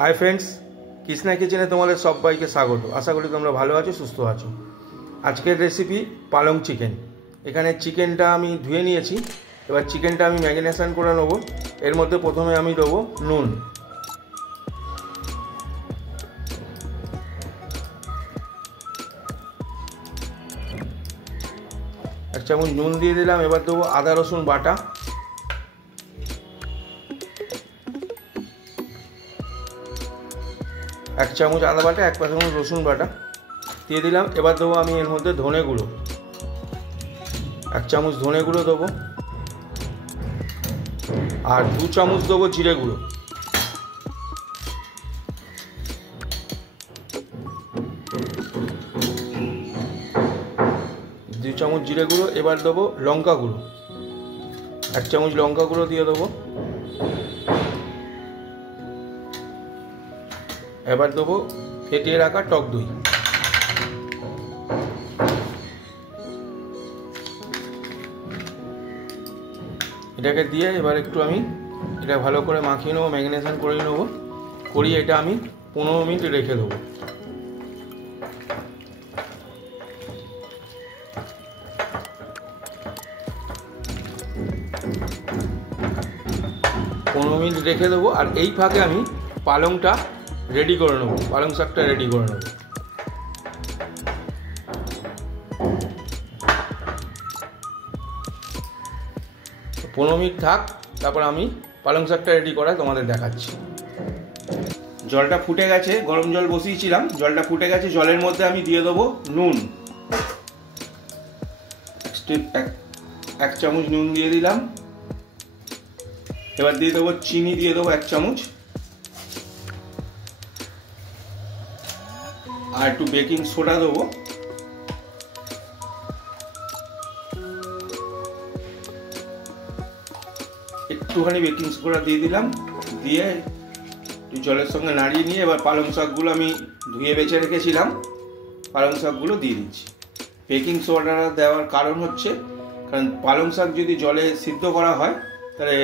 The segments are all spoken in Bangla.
হাই ফ্রেন্ডস, কৃষ্ণা কিচেনে তোমাদের সবাইকে স্বাগত। আশা করি তোমরা ভালো আছো, সুস্থ আছো। আজকের রেসিপি পালং চিকেন। এখানে চিকেনটা আমি ধুয়ে নিয়েছি। এবার চিকেনটা আমি ম্যারিনেশন করে নেব। এর মধ্যে প্রথমে আমি দেবো নুন, এক চামচ নুন দিয়ে দিলাম। এবার দেবো আদা রসুন বাটা, এক চামচ আদা বাটা, এক চামচ রসুন বাটা দিয়ে দিলাম। এবার দেবো আমি এর মধ্যে ধনে গুঁড়ো, এক চামচ ধনে গুঁড়ো দেবো, আর 2 চামচ দেবো জিরে গুঁড়ো। দু চামচ জিরে গুঁড়ো। এবার দেবো লঙ্কা গুঁড়ো, 1 চামচ লঙ্কা গুঁড়ো দিয়ে দেবো। এবার দেবো ফেটিয়ে রাখা টক দই। এটাকে দিয়ে এবার একটু আমি এটা ভালো করে মাখিয়ে নেবো, ম্যারিনেশন করে নেবো। করিয়ে এটা আমি 15 মিনিট রেখে দেবো। রেখে দেবো। আর এই ফাঁকে আমি পালংটা রেডি করে নেবো, পালং শাকটা রেডি করে নেবো। 15 মিনিট থাক, তারপর আমি পালং শাকটা রেডি করা তোমাদের দেখাচ্ছি। জলটা ফুটে গেছে, গরম জল বসিয়েছিলাম, জলটা ফুটে গেছে। জলের মধ্যে আমি দিয়ে দেবো নুন, এক চামচ নুন দিয়ে দিলাম। এবার দিয়ে দেবো চিনি, দিয়ে দেবো 1 চামচ, আর একটু বেকিং সোডা দেবো। একটুখানি বেকিং সোডা দিয়ে দিলাম। দিয়ে জলের সঙ্গে নাড়িয়ে নিয়ে এবার পালং শাকগুলো আমি ধুয়ে বেছে রেখেছিলাম, পালং শাকগুলো দিয়ে দিচ্ছি। বেকিং সোডা দেওয়ার কারণ হচ্ছে, কারণ পালং শাক যদি জলে সিদ্ধ করা হয় তাহলে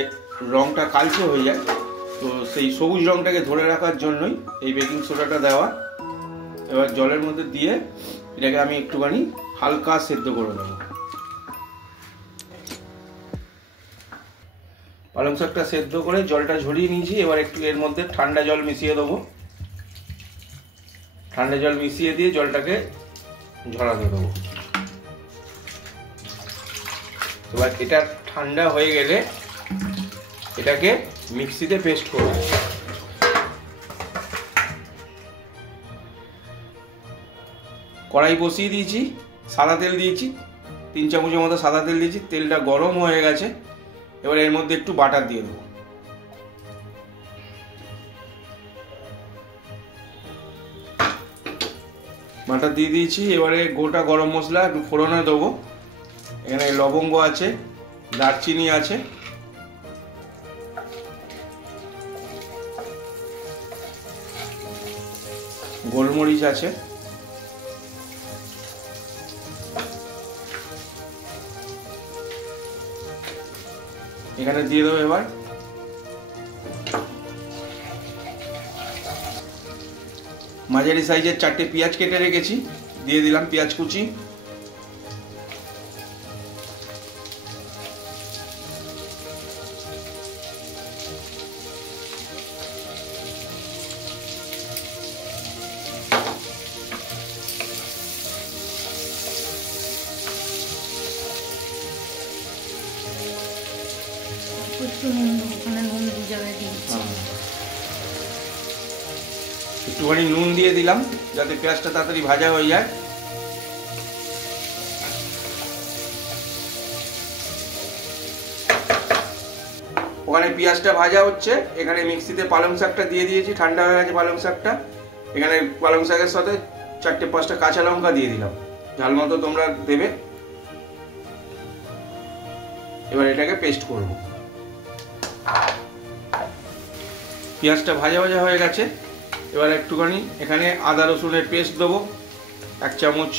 রঙটা কালচে হয়ে যায়, তো সেই সবুজ রঙটাকে ধরে রাখার জন্যই এই বেকিং সোডাটা দেওয়া। এবার জলের মধ্যে দিয়ে এটাকে আমি একটুখানি হালকা সেদ্ধ করে নেব। পালং শাকটা সেদ্ধ করে জলটা ঝরিয়ে নিয়েছি। এবার একটু এর মধ্যে ঠান্ডা জল মিশিয়ে দেবো। ঠান্ডা জল মিশিয়ে দিয়ে জলটাকে ঝরাতে দেবো। এবার এটা ঠান্ডা হয়ে গেলে এটাকে মিক্সিতে পেস্ট করব। কড়াই বসিয়ে দিয়েছি, সাদা তেল দিয়েছি, 3 চামচের মতো সাদা তেল দিয়েছি। তেলটা গরম হয়ে গেছে। এবার এর মধ্যে একটু বাটার দিয়ে দেবো। বাটার দিয়ে দিয়েছি। এবারে গোটা গরম মশলা একটু ফোড়নে দেবো। এখানে লবঙ্গ আছে, দারচিনি আছে, গোলমরিচ আছে, এখানে দিয়ে দেবো। এবার মাঝারি সাইজের 4টে পেঁয়াজ কেটে রেখেছি, দিয়ে দিলাম পেঁয়াজ কুচি। একটুখানি নুন দিয়ে দিলাম যাতে পেঁয়াজটা তাড়াতাড়ি ভাজা হয়ে যায়। ওখানে পেঁয়াজটা ভাজা হচ্ছে, এখানে মিক্সিতে পালং শাকটা দিয়ে দিয়েছি। ঠান্ডা হয়ে গেছে পালং শাকটা। এখানে পালং শাকের সাথে 4-5টা কাঁচা লঙ্কা দিয়ে দিলাম, ঝাল মতো তোমরা দেবে। এবার এটাকে পেস্ট করব। পেঁয়াজটা ভাজা ভাজা হয়ে গেছে। এবার একটুখানি এখানে আদা রসুনের পেস্ট দেবো, 1 চামচ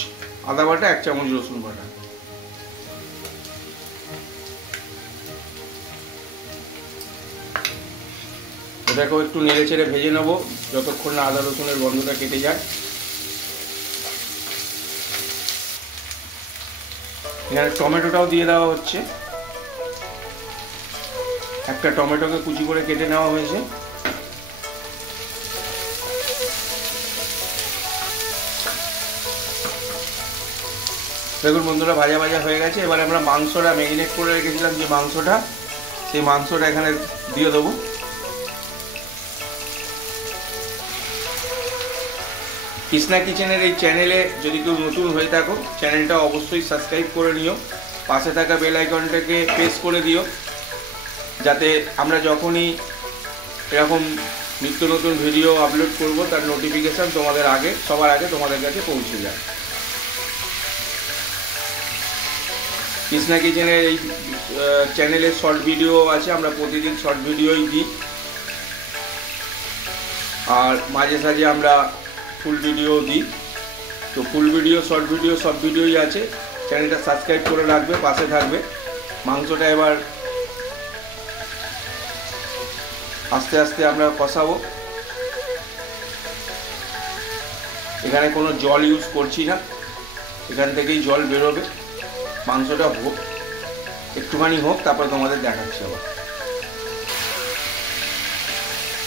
আদা বাটা, 1 চামচ রসুন বাটা। এটাকেও একটু নেড়ে চেড়ে ভেজে নেব যতক্ষণ না আদা রসুনের গন্ধটা কেটে যায়। এখানে টমেটোটাও দিয়ে দেওয়া হচ্ছে, একটা টমেটোকে কুচি করে কেটে নেওয়া হয়েছে। দেখুন বন্ধুরা ভাজা ভাজা হয়ে গেছে। এবার আমরা মাংসটা ম্যারিনেট করে রেখেছিলাম যে মাংসটা, সেই মাংসটা এখানে দিয়ে দেবো। কৃষ্ণা কিচেনের এই চ্যানেলে যদি কেউ নতুন হয়ে থাকো, চ্যানেলটা অবশ্যই সাবস্ক্রাইব করে নিও, পাশে থাকা বেল আইকনটাকে প্রেস করে দিও, যাতে আমরা যখনই এরকম নিত্য নতুন ভিডিও আপলোড করব তার নোটিফিকেশান তোমাদের আগে, সবার আগে তোমাদের কাছে পৌঁছে যায়। কৃষ্ণা কিচেনের এই চ্যানেলে শর্ট ভিডিও আছে, আমরা প্রতিদিন শর্ট ভিডিওই দিই, আর মাঝে সাঝে আমরা ফুল ভিডিও দিই। তো ফুল ভিডিও, শর্ট ভিডিও সব ভিডিওই আছে, চ্যানেলটা সাবস্ক্রাইব করে রাখবে, পাশে থাকবে। মাংসটা এবার আস্তে আস্তে আমরা কষাবো। এখানে কোনো জল ইউজ করছি না, এখান থেকেই জল বেরোবে। মাংসটা হোক, একটুখানি হোক, তারপর তোমাদের দেখাচ্ছি। আবার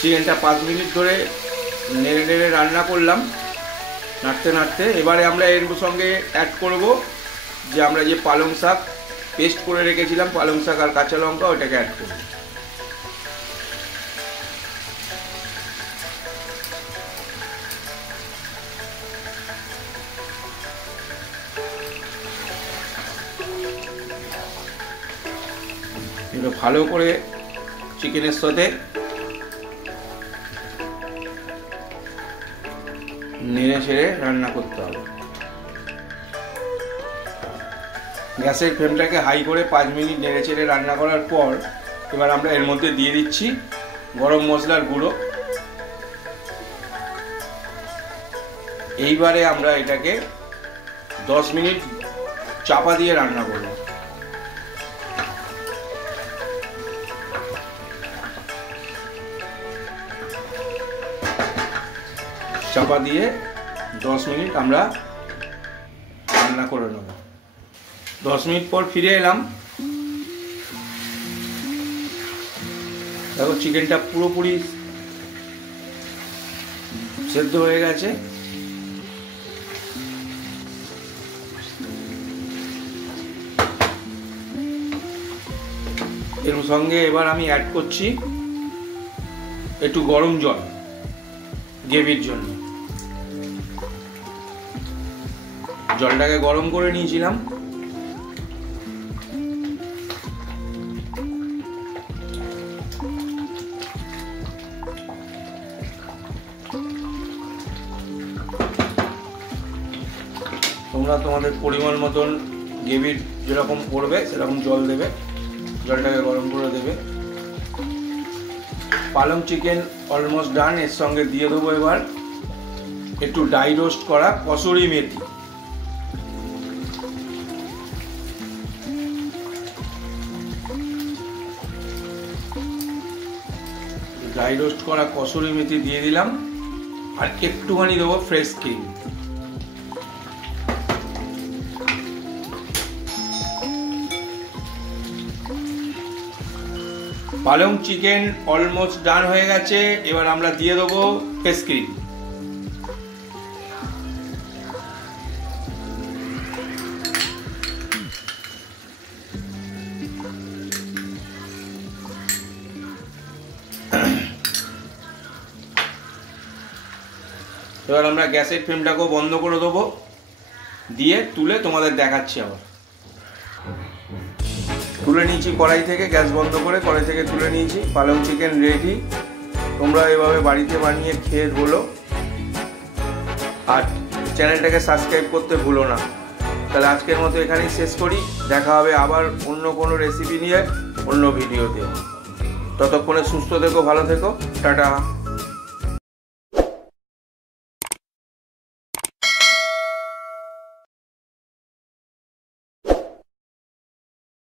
চিকেনটা 5 মিনিট ধরে নেড়ে নেড়ে রান্না করলাম, নাড়তে নাড়তে। এবারে আমরা এর সঙ্গে অ্যাড করব যে আমরা যে পালং শাক পেস্ট করে রেখেছিলাম, পালং শাক আর কাঁচা লঙ্কা, ওটাকে অ্যাড করব। এটা ভালো করে চিকেনের সাথে নেড়ে ছেড়ে রান্না করতে হবে। গ্যাসের ফ্লেমটাকে হাই করে 5 মিনিট নেড়ে চেড়ে রান্না করার পর এবার আমরা এর মধ্যে দিয়ে দিচ্ছি গরম মশলার গুঁড়ো। এইবারে আমরা এটাকে 10 মিনিট চাপা দিয়ে রান্না করব। চাপা দিয়ে 10 মিনিট আমরা রান্না করে নেব। 10 মিনিট পর ফিরে এলাম। দেখো চিকেনটা পুরোপুরি সেদ্ধ হয়ে গেছে। এর সঙ্গে এবার আমি অ্যাড করছি একটু গরম জল গ্রেভির জন্য। জলটাকে গরম করে নিয়েছিলাম। তোমরা তোমাদের পরিমাণ মতন গ্রেভির যেরকম করবে সেরকম জল দেবে, জলটাকে গরম করে দেবে। পালং চিকেন অলমোস্ট ডান। এর সঙ্গে দিয়ে দেবো এবার একটু ড্রাই রোস্ট করা কসুরি মেথি। ড্রাই রোস্ট করা কসুরি মেথি দিয়ে দিলাম, আর একটুখানি দেবো ফ্রেশ ক্রিম। পালং চিকেন অলমোস্ট ডান হয়ে গেছে। এবার আমরা দিয়ে দেবো ফ্রেশ ক্রিম। এবার আমরা গ্যাসের ফ্লেমটাকেও বন্ধ করে দেবো, দিয়ে তুলে তোমাদের দেখাচ্ছি। আবার তুলে নিয়েছি কড়াই থেকে, গ্যাস বন্ধ করে কড়াই থেকে তুলে নিয়েছি। পালং চিকেন রেডি। তোমরা এভাবে বাড়িতে বানিয়ে খেয়ে বলো, আর চ্যানেলটাকে সাবস্ক্রাইব করতে ভুলো না। তাহলে আজকের মতো এখানেই শেষ করি। দেখা হবে আবার অন্য কোনো রেসিপি নিয়ে অন্য ভিডিওতে। ততক্ষণে সুস্থ থেকো, ভালো থেকো, টাটা।